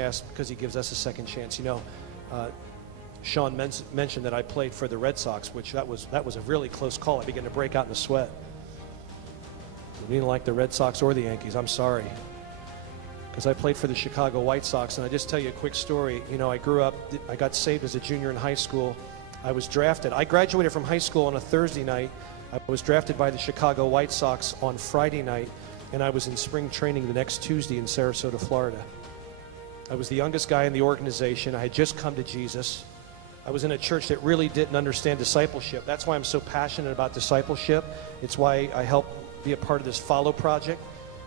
chance because he gives us a second chance. You know, Sean mentioned that I played for the Red Sox, which that was a really close call. I began to break out in a sweat. We didn't like the Red Sox or the Yankees. I'm sorry. Because I played for the Chicago White Sox, and I just tell you a quick story. You know, I grew up, I got saved as a junior in high school. I was drafted. I graduated from high school on a Thursday night. I was drafted by the Chicago White Sox on Friday night, and I was in spring training the next Tuesday in Sarasota, Florida. I was the youngest guy in the organization. I had just come to Jesus. I was in a church that really didn't understand discipleship. That's why I'm so passionate about discipleship. It's why I help be a part of this Follow Project.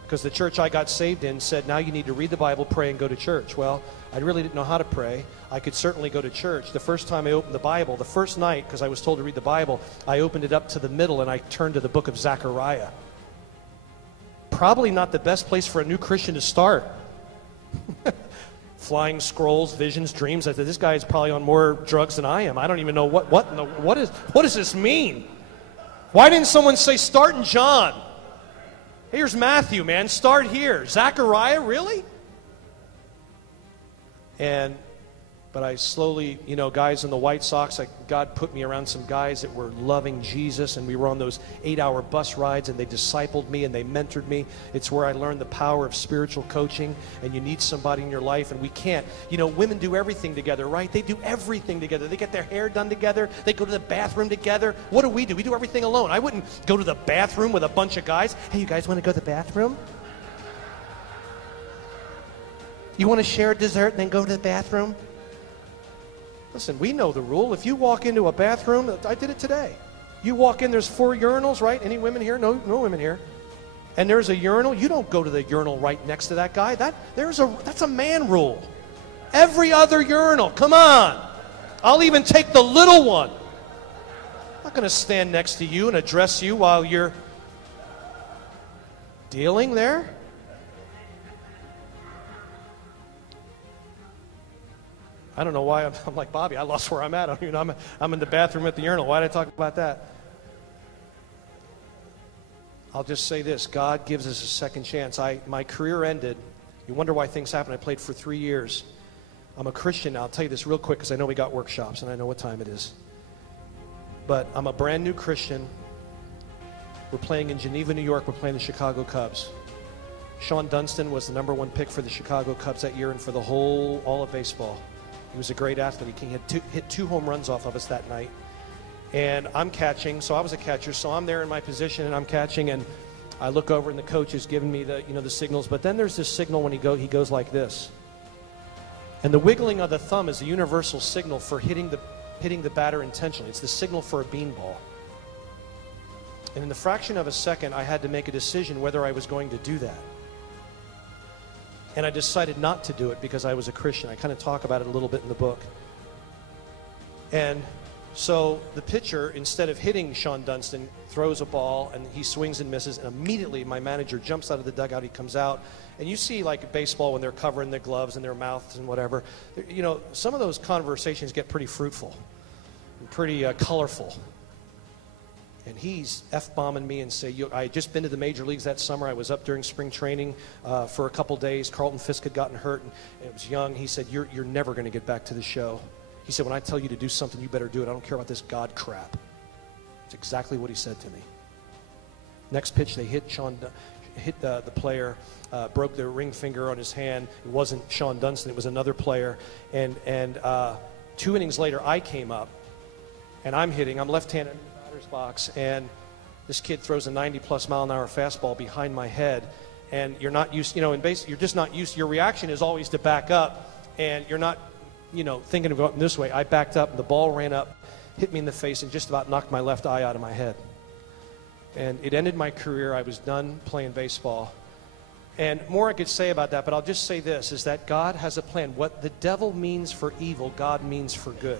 Because the church I got saved in said, now you need to read the Bible, pray, and go to church. Well, I really didn't know how to pray. I could certainly go to church. The first time I opened the Bible, the first night, because I was told to read the Bible, I opened it up to the middle and I turned to the book of Zechariah. Probably not the best place for a new Christian to start. Flying scrolls, visions, dreams. I said, this guy is probably on more drugs than I am. I don't even know what does this mean? Why didn't someone say start in John? Here's Matthew, man. Start here. Zechariah, really? But I slowly, you know, guys in the White Sox, God put me around some guys that were loving Jesus, and we were on those 8-hour bus rides, and they discipled me, and they mentored me. It's where I learned the power of spiritual coaching, and you need somebody in your life, and we can't. You know, women do everything together, right? They do everything together. They get their hair done together. They go to the bathroom together. What do? We do everything alone. I wouldn't go to the bathroom with a bunch of guys. Hey, you guys want to go to the bathroom? You want to share dessert and then go to the bathroom? Listen, we know the rule. If you walk into a bathroom, I did it today. You walk in, there's 4 urinals, right? Any women here? No women here. And there's a urinal. You don't go to the urinal right next to that guy. That's a man rule. Every other urinal. Come on. I'll even take the little one. I'm not going to stand next to you and address you while you're dealing there. I don't know why I'm like, Bobby, I lost where I'm at. I'm in the bathroom at the urinal. Why did I talk about that? I'll just say this. God gives us a second chance. My career ended. You wonder why things happen. I played for 3 years. I'm a Christian now. I'll tell you this real quick because I know we got workshops and I know what time it is. But I'm a brand new Christian. We're playing in Geneva, New York. We're playing the Chicago Cubs. Sean Dunston was the #1 pick for the Chicago Cubs that year and for all of baseball. He was a great athlete. He had hit 2 home runs off of us that night. And I'm catching, so I was a catcher, so I'm there in my position and I'm catching, and I look over and the coach is giving me the signals, but then there's this signal when he goes like this. And the wiggling of the thumb is a universal signal for hitting the batter intentionally. It's the signal for a beanball. And in the fraction of a second, I had to make a decision whether I was going to do that. And I decided not to do it because I was a Christian. I kind of talk about it a little bit in the book. And so the pitcher, instead of hitting Sean Dunston, throws a ball, and he swings and misses, and immediately my manager jumps out of the dugout. He comes out, and you see like baseball when they're covering their gloves and their mouths and whatever. You know, some of those conversations get pretty fruitful and pretty colorful. And he's F-bombing me and say, I had just been to the major leagues that summer. I was up during spring training for a couple days. Carlton Fisk had gotten hurt, and it was young. He said, you're never going to get back to the show. He said, when I tell you to do something, you better do it. I don't care about this God crap. It's exactly what he said to me. Next pitch, they hit the player, broke the ring finger on his hand. It wasn't Sean Dunston. It was another player. And 2 innings later, I came up, and I'm hitting. I'm left-handed box, and this kid throws a 90-plus mile-an-hour fastball behind my head, and you're not used, in base, you're just not used. Your reaction is always to back up, and you're not, thinking of going this way. I backed up, and the ball ran up, hit me in the face, and just about knocked my left eye out of my head. And it ended my career. I was done playing baseball. And more I could say about that, but I'll just say this, is that God has a plan. What the devil means for evil, God means for good.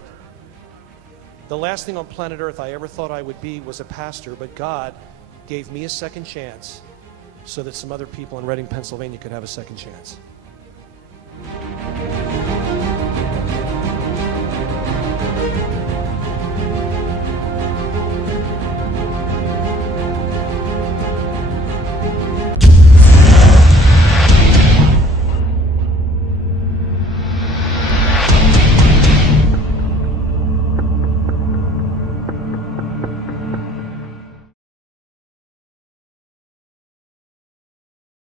The last thing on planet Earth I ever thought I would be was a pastor, but God gave me a second chance so that some other people in Reading, Pennsylvania could have a second chance.